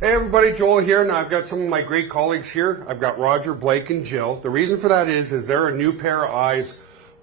Hey everybody, Joel here. Now I've got some of my great colleagues here. I've got Roger, Blake, and Jill. The reason for that is they're a new pair of eyes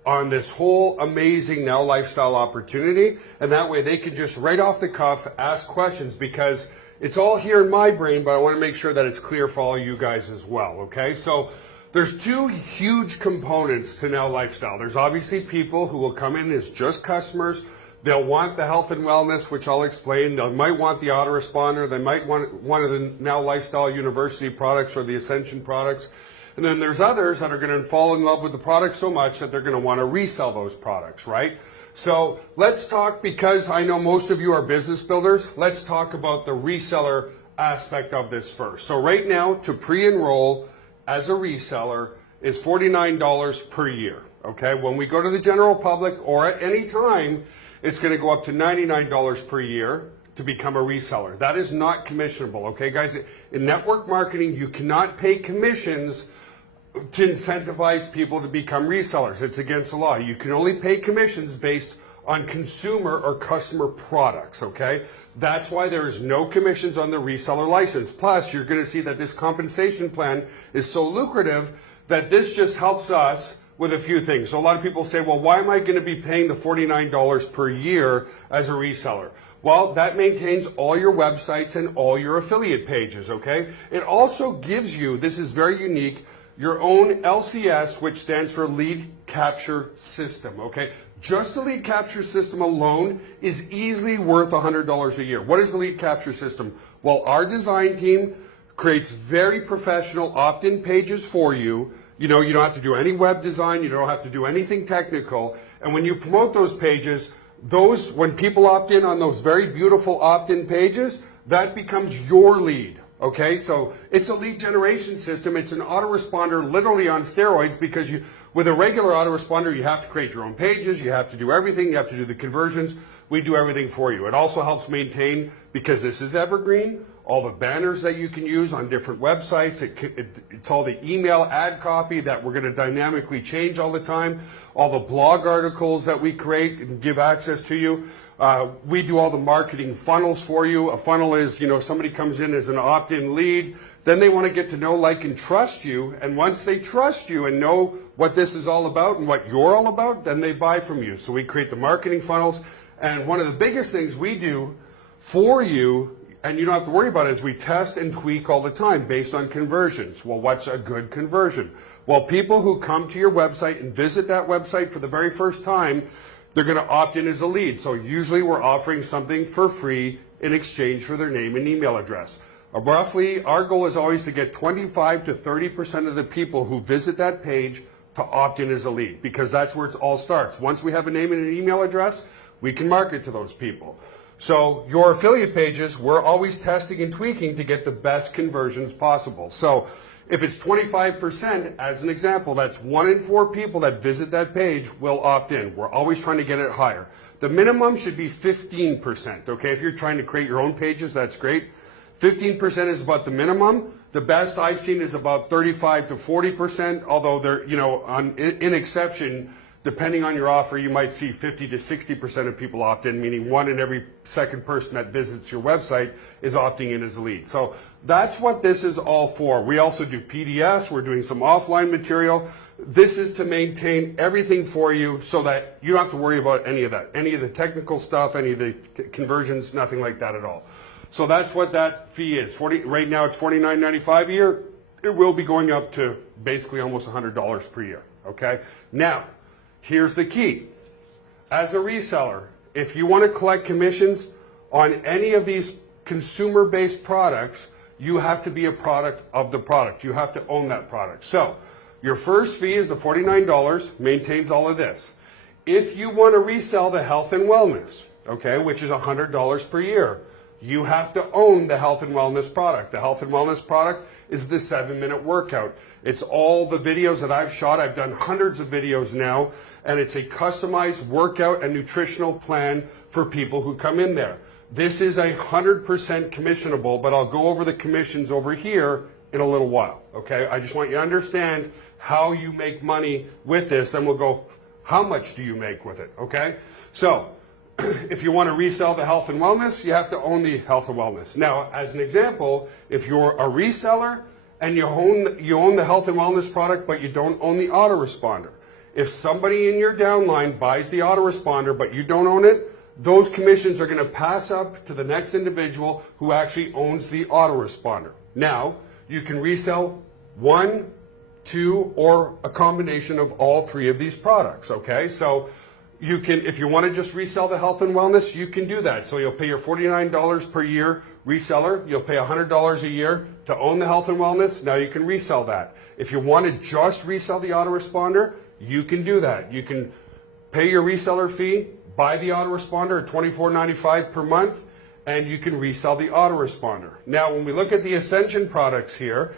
on this whole amazing NowLifestyle opportunity, and that way they can just right off the cuff ask questions because it's all here in my brain, but I want to make sure that it's clear for all you guys as well, okay? So there's two huge components to NowLifestyle. There's obviously people who will come in as just customers. They'll want the health and wellness, which I'll explain. They might want the autoresponder. They might want one of the NowLifestyle University products or the Ascension products. And then there's others that are going to fall in love with the product so much that they're going to want to resell those products, right? So let's talk, because I know most of you are business builders, let's talk about the reseller aspect of this first. So right now, to pre-enroll as a reseller is $49 per year, okay? When we go to the general public or at any time, it's going to go up to $99 per year to become a reseller. That is not commissionable, okay, guys? In network marketing, you cannot pay commissions to incentivize people to become resellers. It's against the law. You can only pay commissions based on consumer or customer products, okay? That's why there is no commissions on the reseller license. Plus, you're going to see that this compensation plan is so lucrative that this just helps us with a few things. So a lot of people say, well, why am I going to be paying the $49 per year as a reseller? Well, that maintains all your websites and all your affiliate pages, okay? It also gives you, this is very unique, your own LCS, which stands for Lead Capture System, okay? Just the lead capture system alone is easily worth $100 a year. What is the lead capture system? Well, our design team creates very professional opt-in pages for you. You know, you don't have to do any web design, you don't have to do anything technical. And when you promote those pages, when people opt in on those very beautiful opt-in pages, that becomes your lead. Okay, so it's a lead generation system. It's an autoresponder literally on steroids, because with a regular autoresponder, you have to create your own pages, you have to do everything, you have to do the conversions. We do everything for you. It also helps maintain, because this is evergreen, all the banners that you can use on different websites. It's all the email ad copy that we're going to dynamically change all the time, all the blog articles that we create and give access to you. We do all the marketing funnels for you. A funnel is, somebody comes in as an opt-in lead, then they want to get to know, like, and trust you. And once they trust you and know what this is all about and what you're all about, then they buy from you. So we create the marketing funnels. And one of the biggest things we do for you, and you don't have to worry about it, is we test and tweak all the time based on conversions. Well, what's a good conversion? Well, people who come to your website and visit that website for the very first time, they're going to opt in as a lead. So usually we're offering something for free in exchange for their name and email address. Roughly, our goal is always to get 25 to 30% of the people who visit that page to opt in as a lead, because that's where it all starts. Once we have a name and an email address, we can market to those people. So your affiliate pages, we're always testing and tweaking to get the best conversions possible. So if it's 25%, as an example, that's 1 in 4 people that visit that page will opt in. We're always trying to get it higher. The minimum should be 15%, okay? If you're trying to create your own pages, that's great. 15% is about the minimum. The best I've seen is about 35 to 40%, although they're, in exception, depending on your offer, you might see 50 to 60% of people opt in, meaning 1 in every second person that visits your website is opting in as a lead. So that's what this is all for. We also do PDS. We're doing some offline material. This is to maintain everything for you so that you don't have to worry about any of that, any of the technical stuff, any of the conversions, nothing like that at all. So that's what that fee is. Right now it's $49.95 a year. It will be going up to basically almost $100 per year, okay? Now, here's the key. As a reseller, if you want to collect commissions on any of these consumer-based products, you have to be a product of the product. You have to own that product. So your first fee is the $49, maintains all of this. If you want to resell the health and wellness, okay, which is $100 per year, you have to own the health and wellness product. The health and wellness product is the 7-minute workout. It's all the videos that I've shot. I've done hundreds of videos now, and it's a customized workout and nutritional plan for people who come in there. This is 100% commissionable, but I'll go over the commissions over here in a little while, okay? I just want you to understand how you make money with this, and we'll go, how much do you make with it, okay? So if you want to resell the health and wellness, you have to own the health and wellness. Now, as an example, if you're a reseller and you own the health and wellness product, but you don't own the autoresponder, if somebody in your downline buys the autoresponder, but you don't own it, those commissions are going to pass up to the next individual who actually owns the autoresponder. Now, you can resell one, two, or a combination of all three of these products, okay? So you can, if you want to just resell the health and wellness, you can do that. So you'll pay your $49 per year reseller, you'll pay $100 a year to own the health and wellness, now you can resell that. If you want to just resell the autoresponder, you can do that. You can pay your reseller fee, buy the autoresponder at $24.95 per month, and you can resell the autoresponder. Now, when we look at the Ascension products here,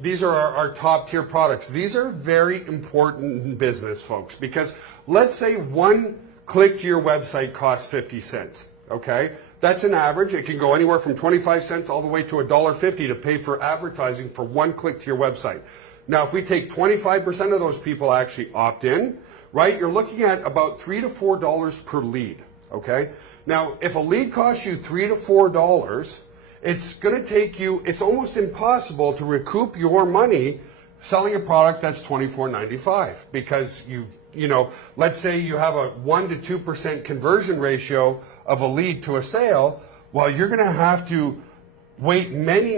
these are our top tier products. These are very important in business, folks, because let's say one click to your website costs 50 cents, okay? That's an average. It can go anywhere from 25 cents all the way to $1.50 to pay for advertising for one click to your website. Now, if we take 25% of those people actually opt in, right, you're looking at about $3 to $4 per lead, okay? Now, if a lead costs you $3 to $4, it's going to take you, it's almost impossible to recoup your money selling a product that's $24.95 because let's say you have a 1 to 2% conversion ratio of a lead to a sale, well, you're going to have to wait many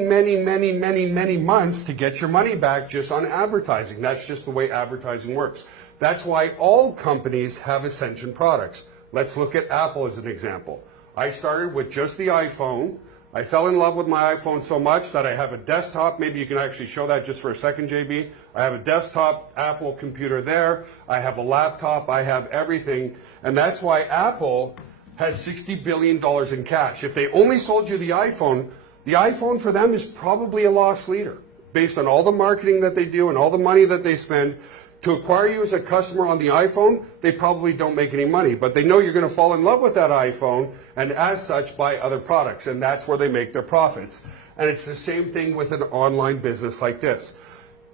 months to get your money back just on advertising. That's just the way advertising works. That's why all companies have Ascension products. Let's look at Apple as an example. I started with just the iPhone. I fell in love with my iPhone so much that I have a desktop. Maybe you can actually show that just for a second, JB. I have a desktop Apple computer there. I have a laptop. I have everything. And that's why Apple has $60 billion in cash. If they only sold you the iPhone for them is probably a loss leader based on all the marketing that they do and all the money that they spend. To acquire you as a customer on the iPhone, they probably don't make any money, but they know you're going to fall in love with that iPhone and as such buy other products, and that's where they make their profits. And it's the same thing with an online business like this.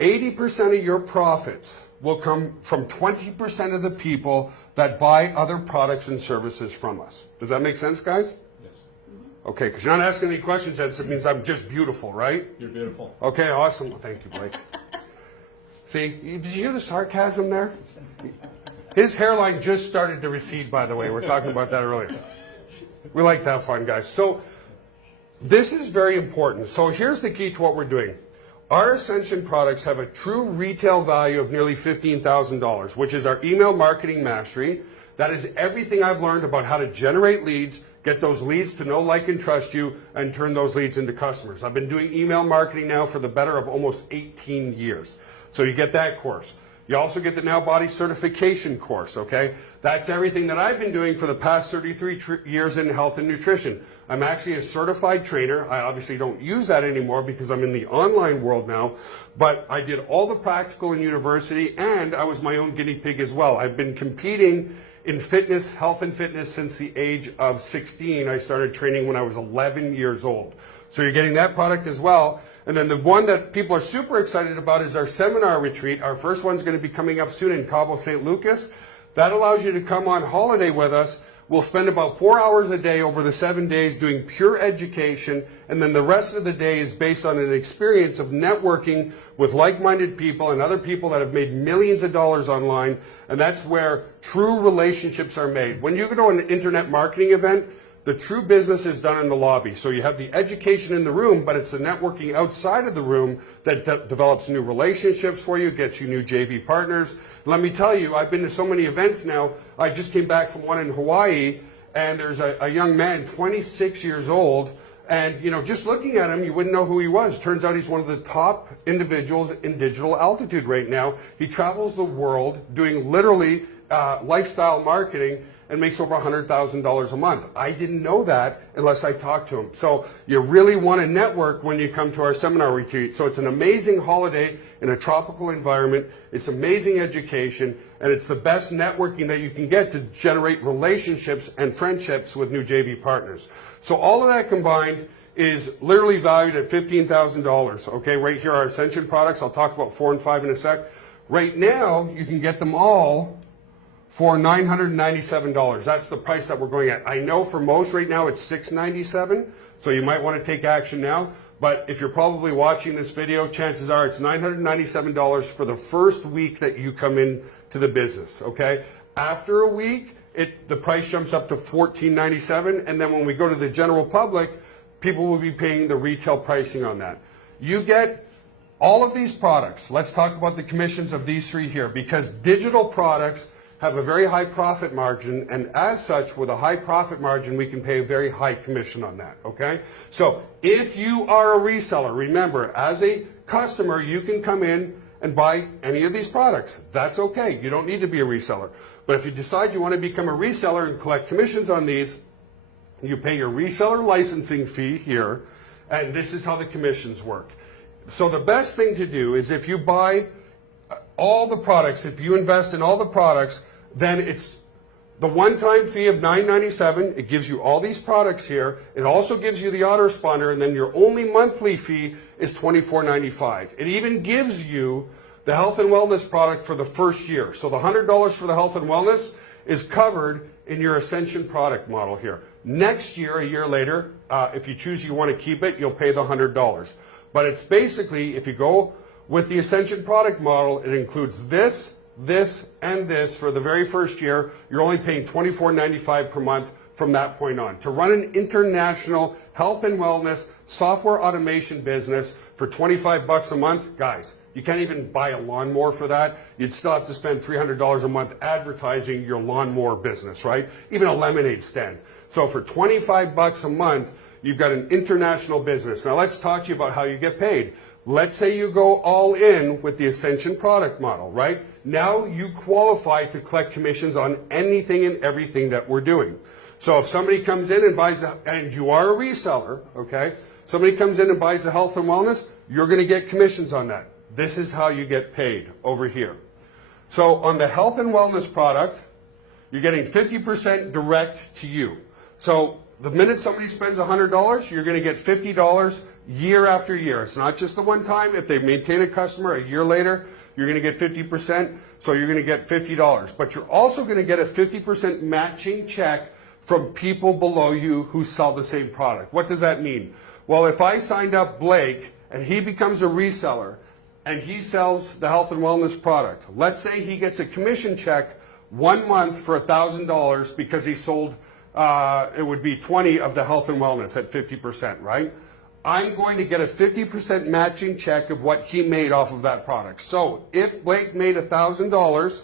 80% of your profits will come from 20% of the people that buy other products and services from us. Does that make sense, guys? Yes. Okay, because you're not asking any questions, that means I'm just beautiful, right? You're beautiful. Okay, awesome. Well, thank you, Blake. See, did you hear the sarcasm there? His hairline just started to recede, by the way. We're talking about that earlier. We like that fun, guys. So this is very important. So here's the key to what we're doing. Our Ascension products have a true retail value of nearly $15,000, which is our email marketing mastery. That is everything I've learned about how to generate leads, get those leads to know, like, and trust you, and turn those leads into customers. I've been doing email marketing now for the better of almost 18 years. So you get that course. You also get the Now Body certification course, okay? That's everything that I've been doing for the past 33 years in health and nutrition. I'm actually a certified trainer. I obviously don't use that anymore because I'm in the online world now, but I did all the practical in university and I was my own guinea pig as well. I've been competing in fitness, health and fitness since the age of 16. I started training when I was 11 years old. So you're getting that product as well. And then the one that people are super excited about is our seminar retreat. Our first one's going to be coming up soon in Cabo St. Lucas. That allows you to come on holiday with us. We'll spend about 4 hours a day over the 7 days doing pure education, and then the rest of the day is based on an experience of networking with like-minded people and other people that have made millions of dollars online, and that's where true relationships are made. When you go to an internet marketing event, the true business is done in the lobby. So you have the education in the room, but it's the networking outside of the room that develops new relationships for you, gets you new JV partners. Let me tell you, I've been to so many events now. I just came back from one in Hawaii, and there's a young man, 26 years old, and just looking at him, you wouldn't know who he was. Turns out he's one of the top individuals in digital altitude right now. He travels the world doing literally lifestyle marketing and makes over $100,000 a month. I didn't know that unless I talked to him. So you really want to network when you come to our seminar retreat. So it's an amazing holiday in a tropical environment. It's amazing education, and it's the best networking that you can get to generate relationships and friendships with new JV partners. So all of that combined is literally valued at $15,000. Okay, right here are our Ascension products. I'll talk about 4 and 5 in a sec. Right now, you can get them all for $997. That's the price that we're going at. I know for most right now it's $697, so you might want to take action now. But if you're probably watching this video, chances are it's $997 for the first week that you come in to the business, okay? After a week, the price jumps up to $14.97, and then when we go to the general public, people will be paying the retail pricing on that. You get all of these products. Let's talk about the commissions of these three here, because digital products have a very high profit margin, and as such, with a high profit margin, we can pay a very high commission on that, okay? So if you are a reseller, remember, as a customer, you can come in and buy any of these products. That's okay. You don't need to be a reseller. But if you decide you want to become a reseller and collect commissions on these, you pay your reseller licensing fee here, and this is how the commissions work. So the best thing to do is if you buy all the products, if you invest in all the products, then it's the one-time fee of $997. It gives you all these products here. It also gives you the autoresponder, and then your only monthly fee is $24.95. It even gives you the health and wellness product for the first year. So the $100 for the health and wellness is covered in your Ascension product model here. Next year, a year later, if you choose you want to keep it, you'll pay the $100. But it's basically, if you go with the Ascension product model, it includes this, and this for the very first year. You're only paying $24.95 per month from that point on. To run an international health and wellness software automation business for $25 a month, guys, you can't even buy a lawnmower for that. You'd still have to spend $300 a month advertising your lawnmower business, right? Even a lemonade stand. So for $25 a month, you've got an international business. Now let's talk to you about how you get paid. Let's say you go all in with the Ascension product model, right? Now you qualify to collect commissions on anything and everything that we're doing. So if somebody comes in and buys, and you are a reseller, okay? Somebody comes in and buys the health and wellness, you're going to get commissions on that. This is how you get paid over here. So on the health and wellness product, you're getting 50% direct to you. So the minute somebody spends $100, you're going to get $50 year after year. It's not just the one time. If they maintain a customer a year later, you're going to get 50%, so you're going to get $50. But you're also going to get a 50% matching check from people below you who sell the same product. What does that mean? Well, if I signed up Blake and he becomes a reseller and he sells the health and wellness product, let's say he gets a commission check 1 month for $1,000 because he sold, it would be 20 of the health and wellness at 50%, right? I'm going to get a 50% matching check of what he made off of that product. So if Blake made $1,000,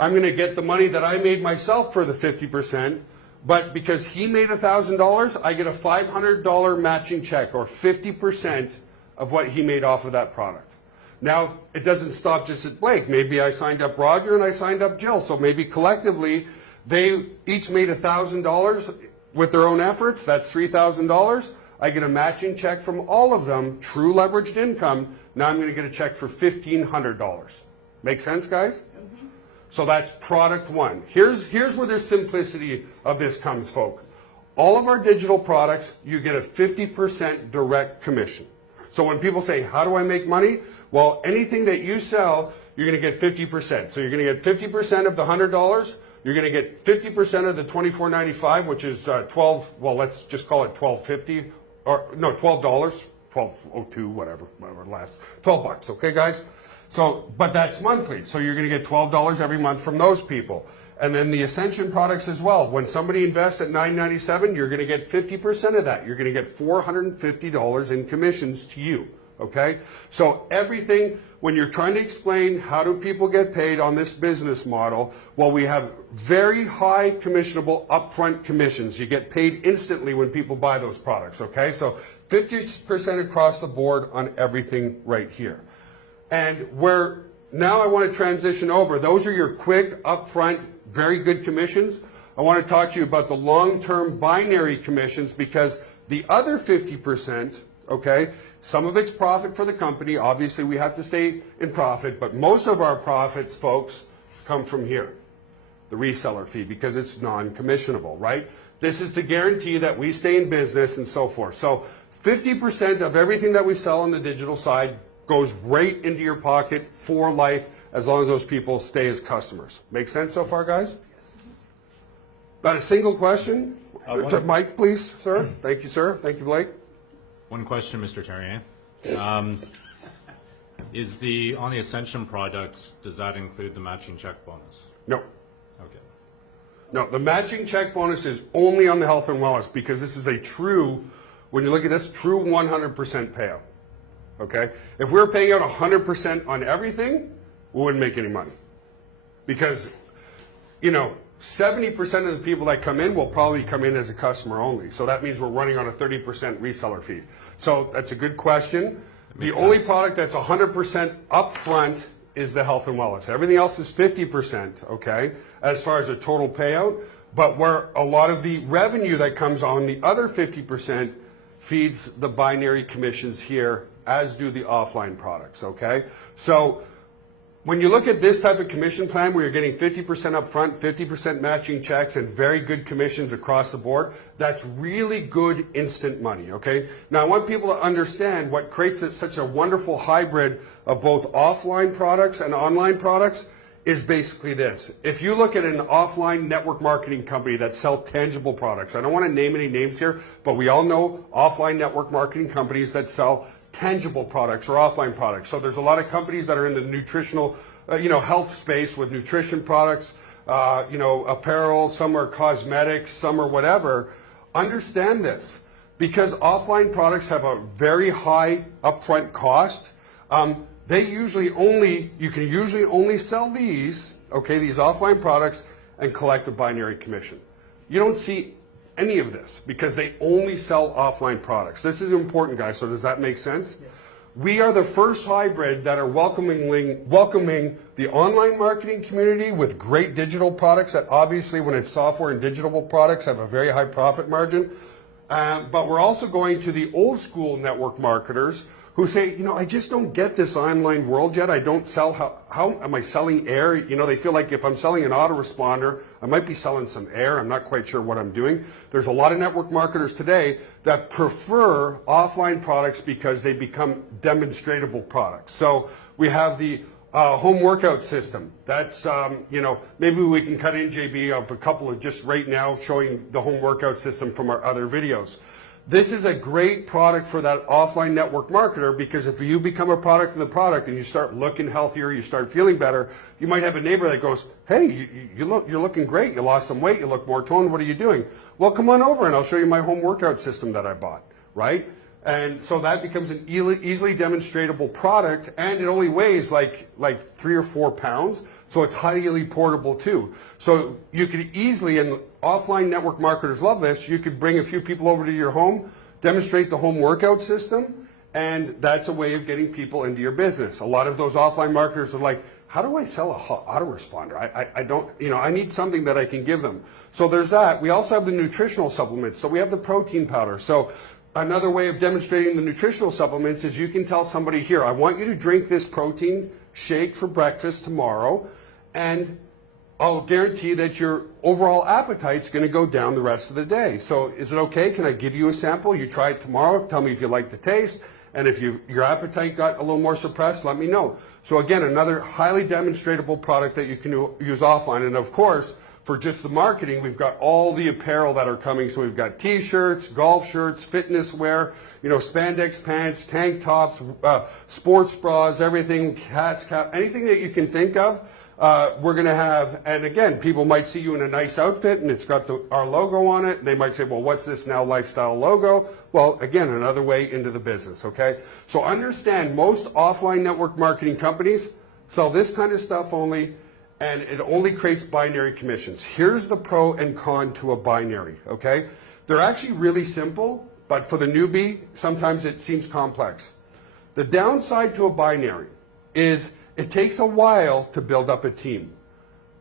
I'm going to get the money that I made myself for the 50%, but because he made $1,000, I get a $500 matching check, or 50% of what he made off of that product. Now, it doesn't stop just at Blake. Maybe I signed up Roger and I signed up Jill, so maybe collectively they each made $1,000 with their own efforts. That's $3,000. I get a matching check from all of them, true leveraged income. Now I'm going to get a check for $1,500. Make sense, guys? Mm-hmm. So that's product one. Here's where the simplicity of this comes, folk. All of our digital products, you get a 50% direct commission. So when people say, how do I make money? Well, anything that you sell, you're going to get 50%. So you're going to get 50% of the $100. You're going to get 50% of the $24.95, which is 12. Well, let's just call it $12.50. Or no, $12, $12.02, whatever last, $12, okay, guys? So, but that's monthly, so you're going to get $12 every month from those people. And then the Ascension products as well. When somebody invests at $997, you're going to get 50% of that. You're going to get $450 in commissions to you, okay? So everything, when you're trying to explain how do people get paid on this business model, well, we have very high commissionable upfront commissions. You get paid instantly when people buy those products, okay? So 50% across the board on everything right here. And where now I want to transition over, those are your quick, upfront, very good commissions. I want to talk to you about the long-term binary commissions, because the other 50%, okay, some of it's profit for the company. Obviously, we have to stay in profit, but most of our profits, folks, come from here, the reseller fee, because it's non-commissionable, right? This is to guarantee that we stay in business and so forth. So 50% of everything that we sell on the digital side goes right into your pocket for life as long as those people stay as customers. Make sense so far, guys? Not a single question? Mike, please, sir. Thank you, sir. Thank you, Blake. One question, Mr. Therien. Is on the Ascension products, does that include the matching check bonus? No. Okay. No, the matching check bonus is only on the health and wellness because this is a true, when you look at this, true 100% payout. Okay? If we were paying out 100% on everything, we wouldn't make any money. Because, 70% of the people that come in will probably come in as a customer only. So that means we're running on a 30% reseller fee. So that's a good question. The only product that's 100% upfront is the health and wellness. Everything else is 50%, okay, as far as a total payout. But where a lot of the revenue that comes on the other 50% feeds the binary commissions here, as do the offline products, okay? So when you look at this type of commission plan where you're getting 50% upfront, 50% matching checks, and very good commissions across the board, that's really good instant money, okay? Now I want people to understand what creates such a wonderful hybrid of both offline products and online products is basically this. If you look at an offline network marketing company that sell tangible products, I don't want to name any names here, but we all know offline network marketing companies that sell tangible products or offline products. So there's a lot of companies that are in the nutritional, health space with nutrition products, apparel, some are cosmetics, some are whatever. Understand this, because offline products have a very high upfront cost. You can usually only sell these, okay, these offline products and collect a binary commission. You don't see any of this because they only sell offline products. This is important, guys, so does that make sense? Yes. We are the first hybrid that are welcoming the online marketing community with great digital products that obviously when it's software and digital products have a very high profit margin. But we're also going to the old school network marketers who say, I just don't get this online world yet. I don't sell, how am I selling air? They feel like if I'm selling an autoresponder, I might be selling some air. I'm not quite sure what I'm doing. There's a lot of network marketers today that prefer offline products because they become demonstratable products. So we have the home workout system. That's, maybe we can cut in, JB, of a couple of just right now showing the home workout system from our other videos. This is a great product for that offline network marketer because if you become a product of the product and you start looking healthier, you start feeling better, you might have a neighbor that goes, hey, you're looking great, you lost some weight, you look more toned, what are you doing? Well, come on over and I'll show you my home workout system that I bought, right? And so that becomes an easily demonstratable product, and it only weighs like 3 or 4 pounds, so it's highly portable too. So you could easily, and offline network marketers love this, you could bring a few people over to your home, demonstrate the home workout system, and that's a way of getting people into your business. A lot of those offline marketers are like, how do I sell a autoresponder? I don't, I need something that I can give them. So there's that. We also have the nutritional supplements. So we have the protein powder. So another way of demonstrating the nutritional supplements is you can tell somebody here, I want you to drink this protein shake for breakfast tomorrow, and I'll guarantee that your overall appetite's going to go down the rest of the day. So is it okay? Can I give you a sample? You try it tomorrow. Tell me if you like the taste. And if your appetite got a little more suppressed, let me know. So again, another highly demonstratable product that you can use offline. And of course, for just the marketing, we've got all the apparel that are coming. So we've got t-shirts, golf shirts, fitness wear, spandex pants, tank tops, sports bras, everything, hats, anything that you can think of. We're going to have, and again, people might see you in a nice outfit and it's got our logo on it. They might say, well, what's this NowLifestyle logo? Well, again, another way into the business, okay? So understand, most offline network marketing companies sell this kind of stuff only, and it only creates binary commissions. Here's the pro and con to a binary, okay? They're actually really simple, but for the newbie, sometimes it seems complex. The downside to a binary is it takes a while to build up a team.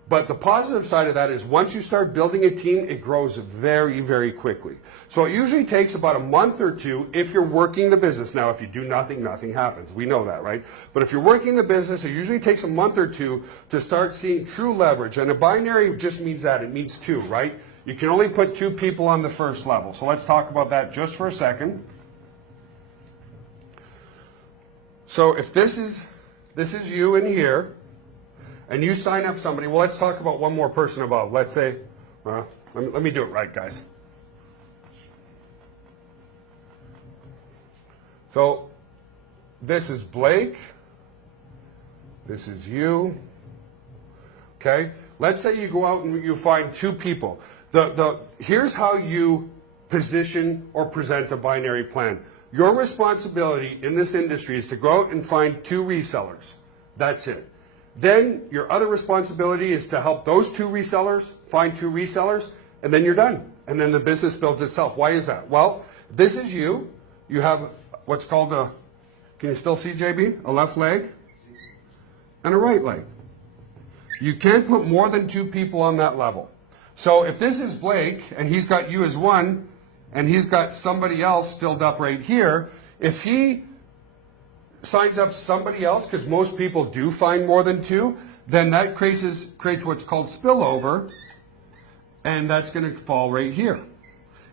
But the positive side of that is once you start building a team, it grows very, very quickly. So it usually takes about a month or two if you're working the business. Now, if you do nothing, nothing happens. We know that, right? But if you're working the business, it usually takes a month or two to start seeing true leverage. And a binary just means that. It means two, right? You can only put 2 people on the first level. So let's talk about that just for a second. So if this is you in here, and you sign up somebody, well, let's talk about one more person above. Let's say, let me do it right, guys. So this is Blake. This is you. Okay? Let's say you go out and you find two people. Here's how you position or present a binary plan. Your responsibility in this industry is to go out and find two resellers. That's it. Then your other responsibility is to help those two resellers find two resellers, and then you're done. And then the business builds itself. Why is that? Well, this is you. You have what's called a, can you still see, JB? A left leg and a right leg. You can't put more than two people on that level. So if this is Blake and he's got you as one and he's got somebody else filled up right here, if he signs up somebody else, because most people do find more than two, then that creates what's called spillover, and that's going to fall right here.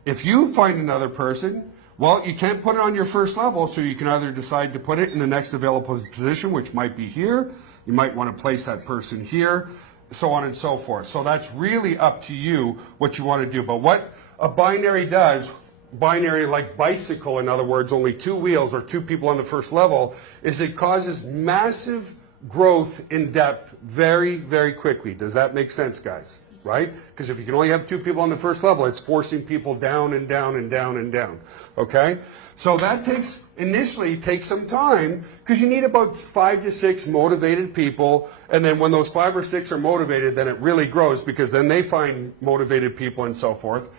If you find another person, well, you can't put it on your first level, so you can either decide to put it in the next available position, which might be here. You might want to place that person here, so on and so forth. So that's really up to you what you want to do. But what a binary does, binary like bicycle, in other words, only two wheels or two people on the first level, is it causes massive growth in depth very, very quickly. Does that make sense, guys? Right? Because if you can only have two people on the first level, it's forcing people down and down and down and down. Okay? So that initially takes some time, because you need about 5 to 6 motivated people, and then when those 5 or 6 are motivated, then it really grows, because then they find motivated people and so forth.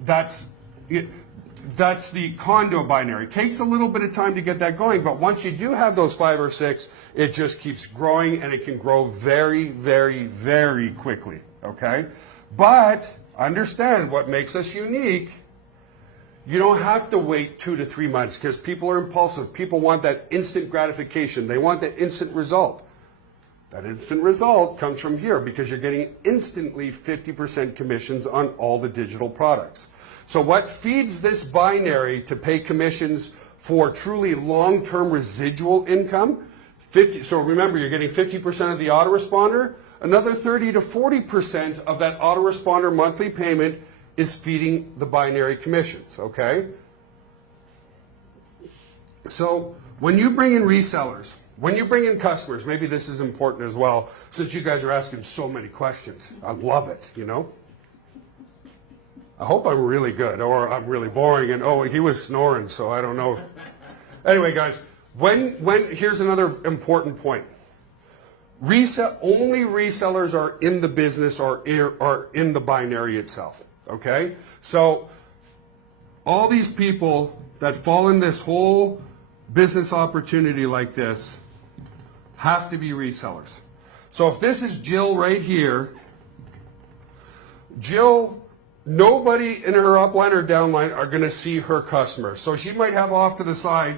That's the condo binary. It takes a little bit of time to get that going, but once you do have those 5 or 6, it just keeps growing, and it can grow very, very, very quickly, okay? But understand what makes us unique. You don't have to wait 2 to 3 months, because people are impulsive. People want that instant gratification. They want that instant result. That instant result comes from here, because you're getting instantly 50% commissions on all the digital products. So what feeds this binary to pay commissions for truly long-term residual income? So remember, you're getting 50% of the autoresponder. Another 30 to 40% of that autoresponder monthly payment is feeding the binary commissions, okay? So when you bring in resellers, when you bring in customers, maybe this is important as well, since you guys are asking so many questions. I love it, you know? I hope I'm really good, or I'm really boring, and oh, he was snoring, so I don't know. Anyway, guys, here's another important point. Only resellers are in the business or are in the binary itself, okay? So all these people that fall in this whole business opportunity like this have to be resellers. So if this is Jill right here, Jill, nobody in her upline or downline are going to see her customer. So she might have off to the side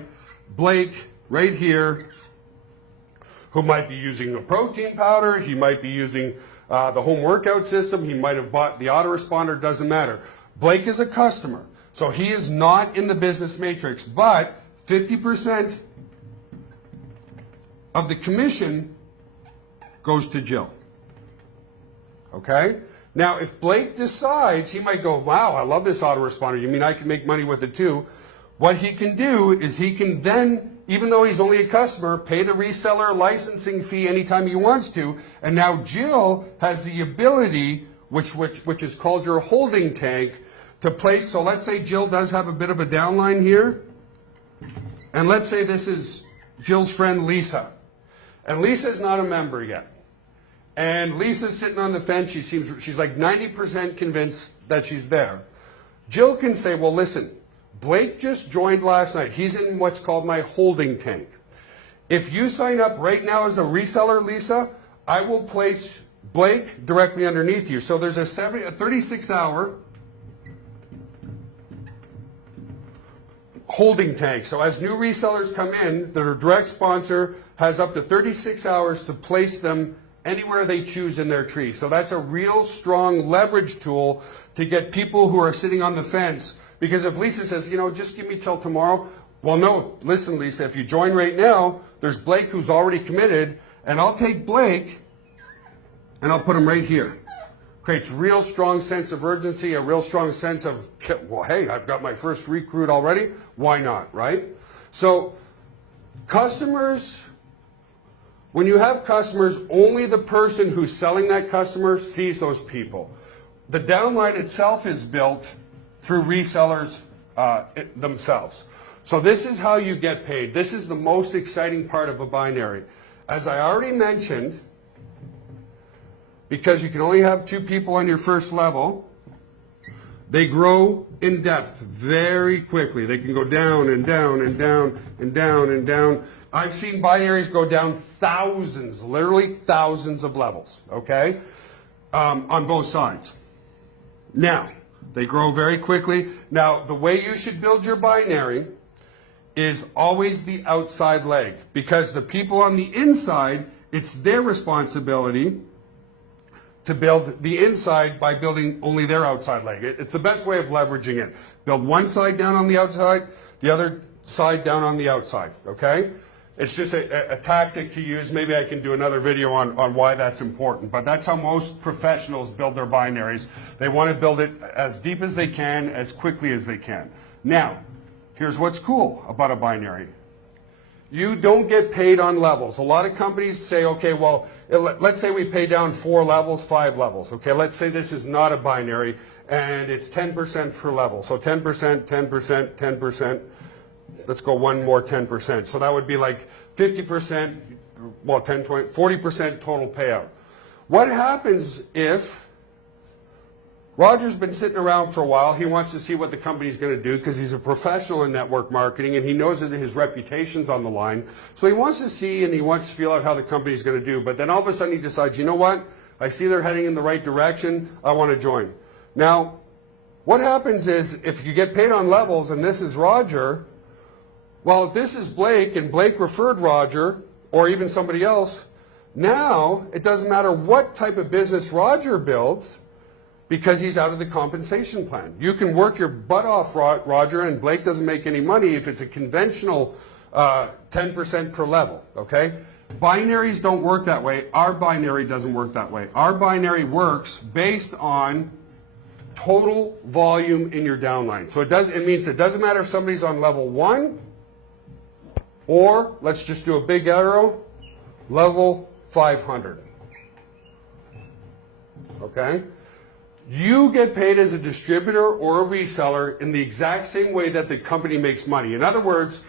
Blake right here, who might be using a protein powder. He might be using the home workout system. He might have bought the autoresponder. Doesn't matter. Blake is a customer. So he is not in the business matrix, but 50% of the commission goes to Jill. Okay? Now, if Blake decides, he might go, wow, I love this autoresponder. You mean I can make money with it too? What he can do is he can then, even though he's only a customer, pay the reseller licensing fee anytime he wants to. And now Jill has the ability, which is called your holding tank, to place. So let's say Jill does have a bit of a downline here. And let's say this is Jill's friend Lisa. And Lisa's not a member yet. And Lisa's sitting on the fence. She's like 90% convinced that she's there. Jill can say, well, listen, Blake just joined last night. He's in what's called my holding tank. If you sign up right now as a reseller, Lisa, I will place Blake directly underneath you. So there's a 36-hour holding tank. So as new resellers come in, their direct sponsor has up to 36 hours to place them anywhere they choose in their tree. So that's a real strong leverage tool to get people who are sitting on the fence. Because if Lisa says, you know, just give me till tomorrow. Well, no, listen, Lisa, if you join right now, there's Blake who's already committed, and I'll take Blake and I'll put them right here. Creates real strong sense of urgency, a real strong sense of, well, hey, I've got my first recruit already. Why not, right? So customers, when you have customers, only the person who's selling that customer sees those people. The downline itself is built through resellers themselves. So this is how you get paid. This is the most exciting part of a binary. As I already mentioned, because you can only have 2 people on your first level, they grow in depth very quickly. They can go down and down and down and down and down. I've seen binaries go down thousands, literally thousands of levels, okay, on both sides. Now, they grow very quickly. Now, the way you should build your binary is always the outside leg, because the people on the inside, it's their responsibility to build the inside by building only their outside leg. It's the best way of leveraging it. Build one side down on the outside, the other side down on the outside, okay? It's just a tactic to use. Maybe I can do another video on why that's important, but that's how most professionals build their binaries. They want to build it as deep as they can, as quickly as they can. Now, here's what's cool about a binary. You don't get paid on levels. A lot of companies say, okay, well, let's say we pay down 4 levels, 5 levels. Okay, let's say this is not a binary and it's 10% per level. So 10%, 10%, 10%. Let's go one more 10%. So that would be like 50%, well, 10, 20, 40% total payout. What happens if Roger's been sitting around for a while? He wants to see what the company's going to do because he's a professional in network marketing and he knows that his reputation's on the line. So he wants to see and he wants to feel out how the company's going to do. But then all of a sudden he decides, you know what? I see they're heading in the right direction. I want to join. Now, what happens is if you get paid on levels and this is Roger, well, if this is Blake and Blake referred Roger or even somebody else, now it doesn't matter what type of business Roger builds, because he's out of the compensation plan. You can work your butt off, Roger, and Blake doesn't make any money if it's a conventional 10% per level, okay? Binaries don't work that way. Our binary doesn't work that way. Our binary works based on total volume in your downline. So it means it doesn't matter if somebody's on level 1 or, let's just do a big arrow, level 500, okay? You get paid as a distributor or a reseller in the exact same way that the company makes money. In other words,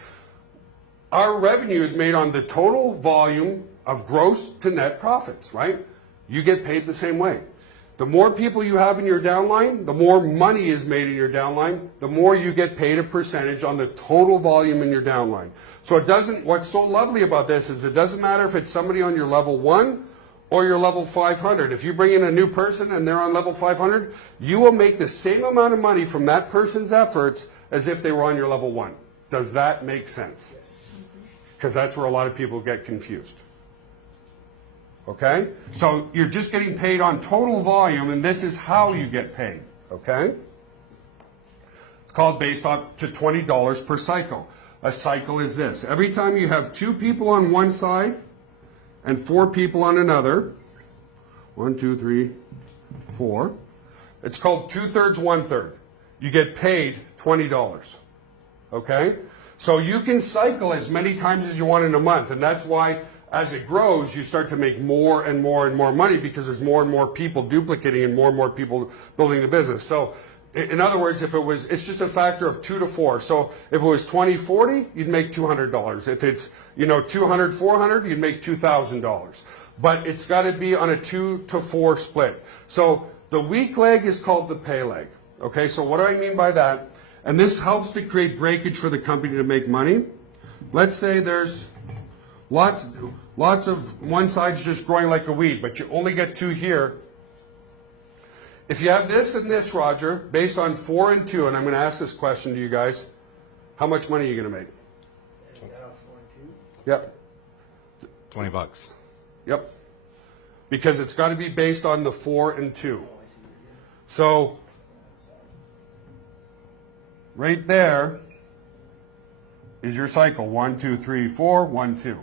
our revenue is made on the total volume of gross to net profits, right? You get paid the same way. The more people you have in your downline, the more money is made in your downline, the more you get paid a percentage on the total volume in your downline. So it doesn't, what's so lovely about this is it doesn't matter if it's somebody on your level 1 or your level 500. If you bring in a new person and they're on level 500, you will make the same amount of money from that person's efforts as if they were on your level 1. Does that make sense? Because that's where a lot of people get confused. Okay? So you're just getting paid on total volume, and this is how you get paid. Okay? It's called based on to $20 per cycle. A cycle is this. Every time you have 2 people on one side and 4 people on another, 1, 2, 3, 4, it's called 2/3, 1/3. You get paid $20. Okay? So you can cycle as many times as you want in a month, and that's why as it grows, you start to make more and more and more money because there's more and more people duplicating and more people building the business. So in other words, it's just a factor of 2 to 4. So if it was 20/40, you'd make $200. If it's, 200/400, you'd make $2,000. But it's got to be on a 2 to 4 split. So the weak leg is called the pay leg. Okay, so what do I mean by that? And this helps to create breakage for the company to make money. Let's say there's lots of one side's just growing like a weed, but you only get 2 here. If you have this and this, Roger, based on 4 and 2, and I'm going to ask this question to you guys, how much money are you going to make? Yep. $20. Yep. Because it's got to be based on the 4 and 2. So right there is your cycle. 1, 2, 3, 4, 1, 2.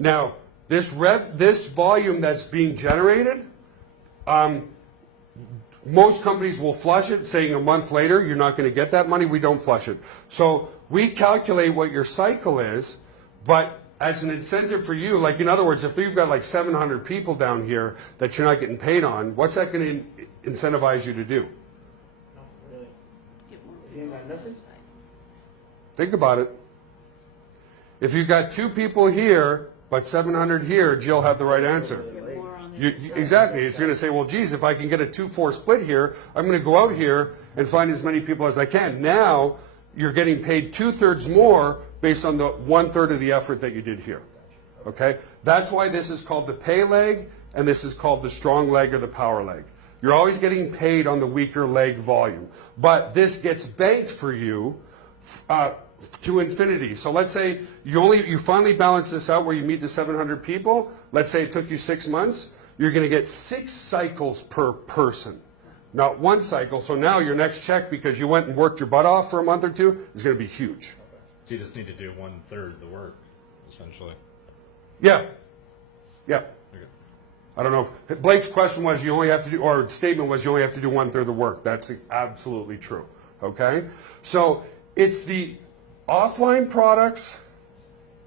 Now, this volume that's being generated, most companies will flush it, saying a month later you're not going to get that money. We don't flush it. So we calculate what your cycle is, but as an incentive for you, like in other words, if you've got like 700 people down here that you're not getting paid on, what's that going to incentivize you to do? Think about it. If you've got 2 people here, but 700 here, Jill had the right answer. Exactly. It's going to say, well, geez, if I can get a 2-4 split here, I'm going to go out here and find as many people as I can. Now, you're getting paid 2/3 more based on the 1/3 of the effort that you did here. Okay? That's why this is called the pay leg, and this is called the strong leg or the power leg. You're always getting paid on the weaker leg volume. But this gets banked for you to infinity. So let's say you finally balance this out where you meet the 700 people. Let's say it took you 6 months. You're going to get 6 cycles per person, not 1 cycle. So now your next check, because you went and worked your butt off for a month or 2, is going to be huge. So you just need to do 1/3 the work, essentially. Yeah. Yeah. Okay. I don't know if Blake's question was you only have to do, or statement was you only have to do 1/3 the work. That's absolutely true. Okay? So it's the offline products,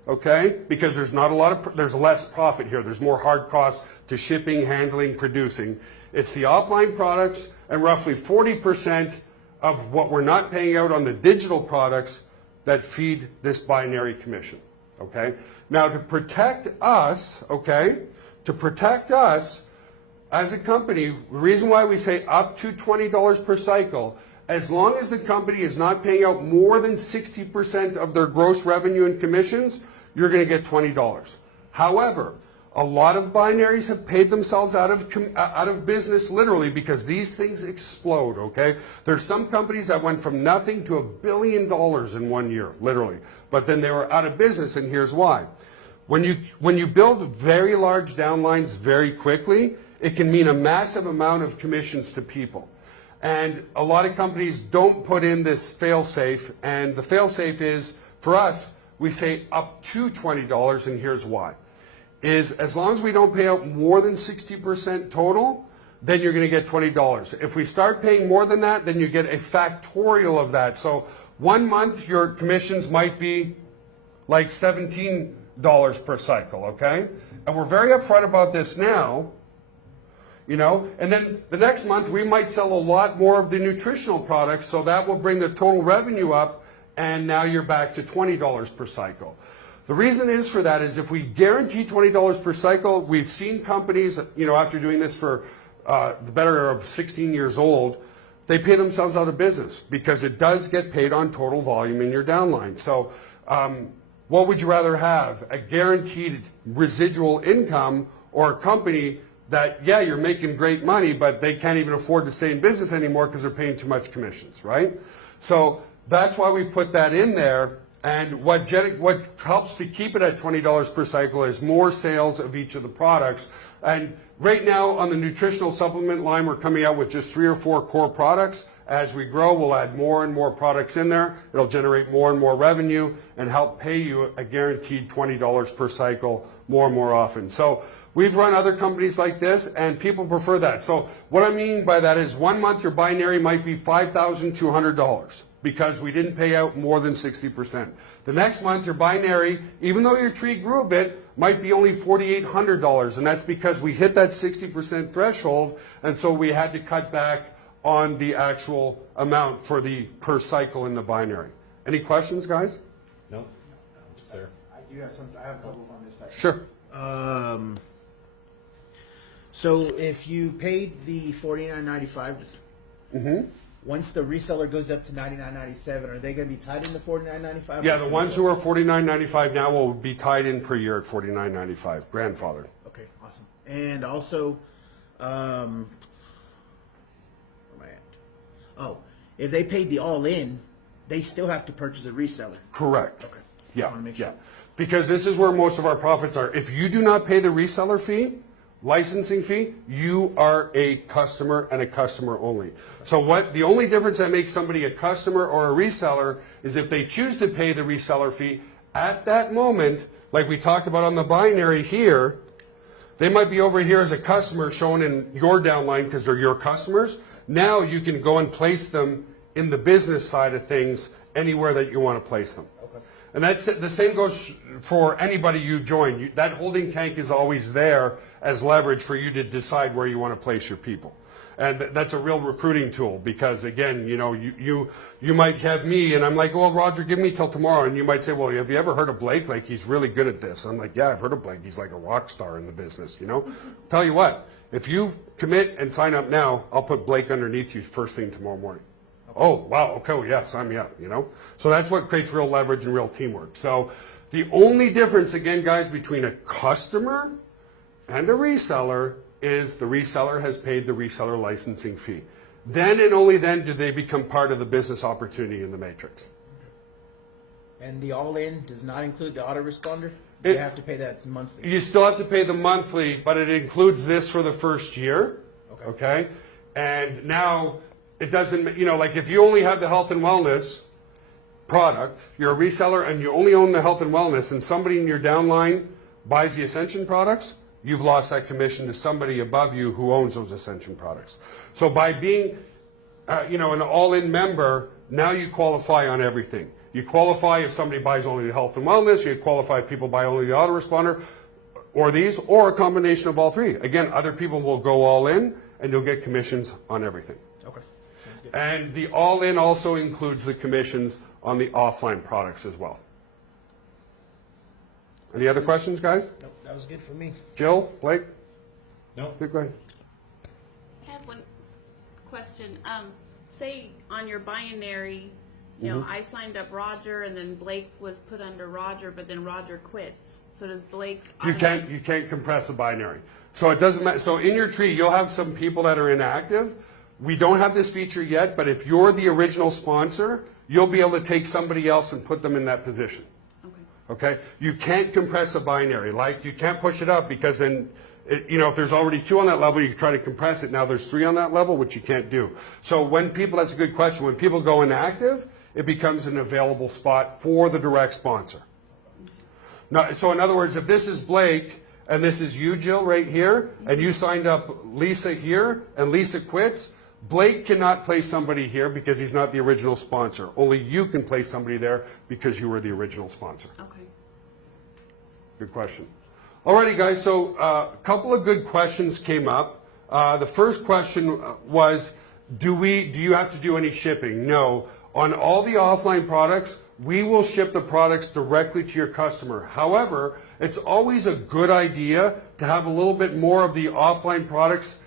okay, because there's not a lot of, there's less profit here. There's more hard costs to shipping, handling, producing. It's the offline products, and roughly 40% of what we're not paying out on the digital products that feed this binary commission, okay? Now to protect us, okay, to protect us as a company, the reason why we say up to $20 per cycle, as long as the company is not paying out more than 60% of their gross revenue in commissions, you're going to get $20. However, a lot of binaries have paid themselves out of business literally because these things explode, okay? There's some companies that went from nothing to $1 billion in 1 year, literally. But then they were out of business, and here's why. When you build very large downlines very quickly, it can mean a massive amount of commissions to people. And a lot of companies don't put in this fail-safe, and the fail-safe is, for us, we say up to $20, and here's why. Is as long as we don't pay out more than 60% total, then you're going to get $20. If we start paying more than that, then you get a factorial of that. So 1 month, your commissions might be like $17 per cycle, okay? And we're very upfront about this now, you know, and then the next month we might sell a lot more of the nutritional products, so that will bring the total revenue up, and now you're back to $20 per cycle. The reason is for that is if we guarantee $20 per cycle, we've seen companies, you know, after doing this for the better of 16 years old, they pay themselves out of business because it does get paid on total volume in your downline. So what would you rather have? A guaranteed residual income, or a company that, yeah, you're making great money, but they can't even afford to stay in business anymore because they're paying too much commissions, right? So that's why we put that in there. And what helps to keep it at $20 per cycle is more sales of each of the products. And right now on the nutritional supplement line, we're coming out with just 3 or 4 core products. As we grow, we'll add more and more products in there. It'll generate more and more revenue and help pay you a guaranteed $20 per cycle more and more often. So we've run other companies like this, and people prefer that. So what I mean by that is 1 month your binary might be $5,200. Because we didn't pay out more than 60%. The next month, your binary, even though your tree grew a bit, might be only $4,800, and that's because we hit that 60% threshold, and so we had to cut back on the actual amount for the per cycle in the binary. Any questions, guys? No? Just there. I do have some. I have a couple on this section. Sure. So if you paid the $49.95, once the reseller goes up to $99.97, are they going to be tied into $49.95? Yeah, the ones who are $49.95 now will be tied in per year at $49.95, grandfathered. Okay, awesome. And also, where am I at? Oh, if they paid the all-in, they still have to purchase a reseller. Correct. Okay. Yeah, Just wanna make sure. Because this is where most of our profits are. If you do not pay the reseller fee, licensing fee, you are a customer and a customer only. So the only difference that makes somebody a customer or a reseller is if they choose to pay the reseller fee, at that moment, like we talked about on the binary here, they might be over here as a customer shown in your downline because they're your customers. Now you can go and place them in the business side of things anywhere that you want to place them. Okay. And that's the same goes for anybody you join. That holding tank is always there as leverage for you to decide where you want to place your people. And that's a real recruiting tool because, again, you know, you might have me and I'm like, well, Roger, give me till tomorrow. And you might say, well, have you ever heard of Blake? Like, he's really good at this. I'm like, yeah, I've heard of Blake. He's like a rock star in the business, you know. Tell you what, if you commit and sign up now, I'll put Blake underneath you first thing tomorrow morning. Okay. Oh, wow, okay, well, yeah, sign me up, you know. So that's what creates real leverage and real teamwork. So the only difference, again, guys, between a customer and a reseller is the reseller has paid the reseller licensing fee. Then and only then do they become part of the business opportunity in the matrix. And the all-in does not include the autoresponder? You have to pay that monthly? You still have to pay the monthly, but it includes this for the first year. Okay? And now it doesn't, you know, like if you only have the health and wellness product, you're a reseller and you only own the health and wellness, and somebody in your downline buys the Ascension products, you've lost that commission to somebody above you who owns those Ascension products. So by being, you know, an all-in member, now you qualify on everything. You qualify if somebody buys only the health and wellness, you qualify if people buy only the autoresponder, or these, or a combination of all three. Again, other people will go all in, and you'll get commissions on everything. Okay. And the all-in also includes the commissions on the offline products as well. Any other questions, guys? Nope, that was good for me. Jill, Blake? No. Good, go ahead. I have one question. Say on your binary, you know, I signed up Roger and then Blake was put under Roger, but then Roger quits. So does Blake? You can't compress the binary. So it doesn't matter. So in your tree, you'll have some people that are inactive. We don't have this feature yet, but if you're the original sponsor, you'll be able to take somebody else and put them in that position. Okay? You can't compress a binary. Like, you can't push it up because then, you know, if there's already 2 on that level, you try to compress it. Now there's 3 on that level, which you can't do. So when people, that's a good question, when people go inactive, it becomes an available spot for the direct sponsor. Now, so in other words, if this is Blake and this is you, Jill, right here, and you signed up Lisa here and Lisa quits, Blake cannot place somebody here because he's not the original sponsor. Only you can place somebody there because you were the original sponsor. Okay. Good question. Alrighty, guys, so a couple of good questions came up. The first question was, do you have to do any shipping? No. On all the offline products, we will ship the products directly to your customer. However, it's always a good idea to have a little bit more of the offline products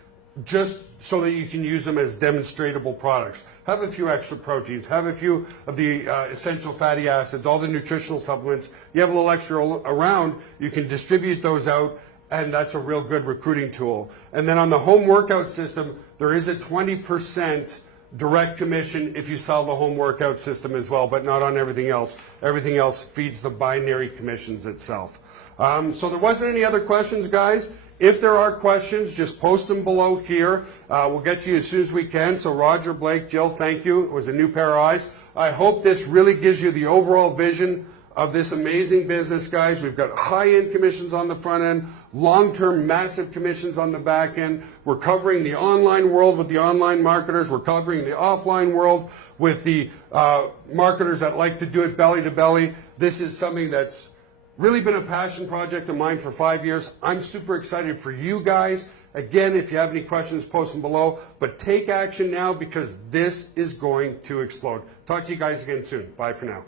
just so that you can use them as demonstratable products. Have a few extra proteins, have a few of the essential fatty acids, all the nutritional supplements. You have a little extra around, you can distribute those out, and that's a real good recruiting tool. And then on the home workout system, there is a 20% direct commission if you sell the home workout system as well, but not on everything else. Everything else feeds the binary commissions itself. So there wasn't any other questions, guys. If there are questions, just post them below here. We'll get to you as soon as we can. So Roger, Blake, Jill, thank you. It was a new pair of eyes. I hope this really gives you the overall vision of this amazing business, guys. We've got high-end commissions on the front end, long-term massive commissions on the back end. We're covering the online world with the online marketers. We're covering the offline world with the marketers that like to do it belly to belly. This is something that's really been a passion project of mine for 5 years. I'm super excited for you guys. Again, if you have any questions, post them below. But take action now because this is going to explode. Talk to you guys again soon. Bye for now.